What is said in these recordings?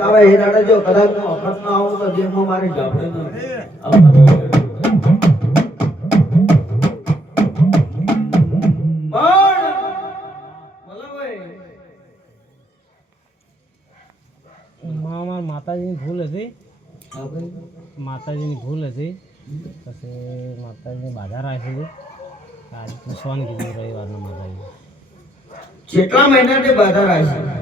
આવે એ જો કદાચ હું અખત ના આવું તો જેમાં મારી જાફડી ન માતાજીની ભૂલ હતી. માતાજીની ભૂલ હતી. પછી માતાજીની બાધા રાખી હતી આજે પૂછવાનું કીધું રવિવારના માતાજી કેટલા મહિનાથી બાધા રાખી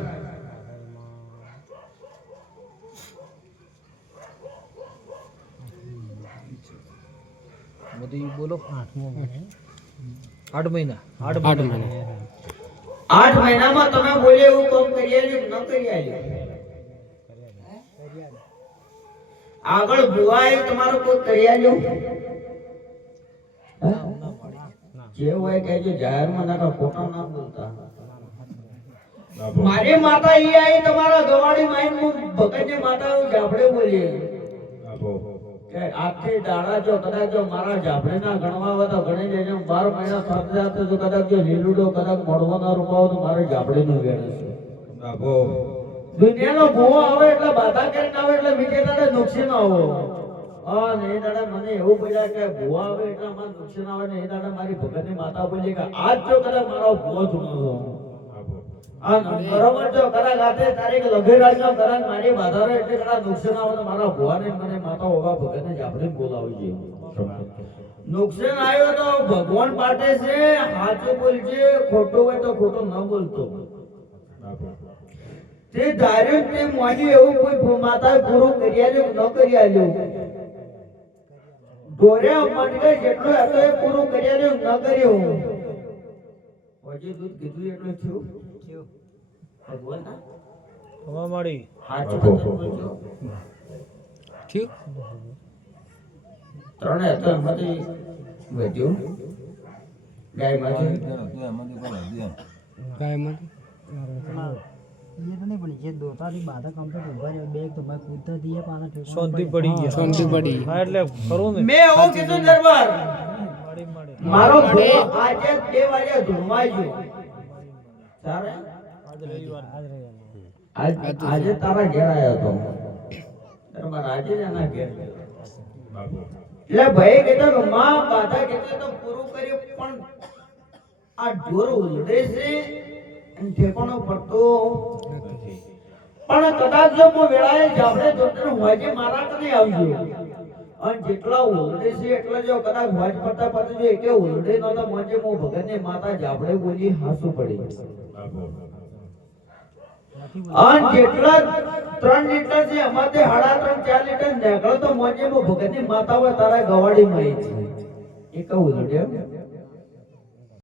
બધી બોલો. આઠમો આઠ મહિના. આઠ આઠ મહિના. આઠ મહિનામાં તમે બોલે એવું કામ કરી આલ્યું ન કરી આલ્યું? આગળ ભુવાએ તમારું કોઈ કરી આલ્યું? જે હોય કહેજો જાહેરમાં ના ખોટા ના બોલતા. મારી માતા એ આઈ તમારા ગવાડી માઈન હું ભગતની માતા જાફડે બોલીએ કે આખી દાડા જો કદાચ જો મારા જાફડે ગણવા હોય તો ગણી લેજો. બાર મહિના સાથે સાથે જો કદાચ જો લીલુડો કદાચ મળવો ના રૂપાવો તો મારે જાફડે નું વેણ છે. દુનિયાનો ભૂવો આવે એટલે બાધા કરીને આવે એટલે દાડે નુકસાન આવો. હા ને એ દાડે મને એવું પડ્યા કે ભૂવો આવે એટલે મારે નુકસાન આવે ને એ દાડે મારી ભગતની માતા બોલી કે આજ જો કદાચ મારો ભૂવો આ નુકસાન આવ્યો તો ભગવાન પાટે છે, સાચું બોલજે, ખોટું હોય તો ખોટું ન બોલતો. તે ધાર્યું તે મોજી એવું કોઈ માતા પૂરું કરી આલ્યું ન કરી આલ્યું? ઢોરે મંડળે જેટલું હતો એ પૂરું કરી આલ્યું ન કર્યું? હજી દૂધ કીધું એટલે થયું? ભગવાન ના હવા મળી સાચું બોલજો. ત્રણે હતા એમાંથી વધ્યું. ગાયમાંથી? શાંતિ પડી ગયા. શાંતિ પડી. હા એટલે ને. મેં કીધું દરબાર. મારો આજે બે વાગ્યા ધૂળવાઈ ગયો. તારે આજ તારા ઘેર આવ્યો હતો દરબાર આજે જ એના ઘેર ગયો. એટલે ભાઈ કહેતો કે માં બાધા કહેતો તો પૂરું કર્યું પણ આ ઢોર ઉલડે છે અને ઠેકાણો પડતો. પણ કદાચ જો હું વેળાએ જાફડે જોતર હોજે મારા કને આવજો. અને જેટલા ઉલડે છે એટલા જો કદાચ વાત પડતા પડતા જો એકે ઉલડે નતો મોજે મો ભગતને માતા જાબડે બોલી હાસુ પડી. અને જેટલા ત્રણ લીટર છે એમાંથી હાડા ત્રણ, ચાર લીટર નીકળે તો મોજે હું ભગતની માતા હોય તારા ગવાડી મળી છે. એક ઉલડ્યો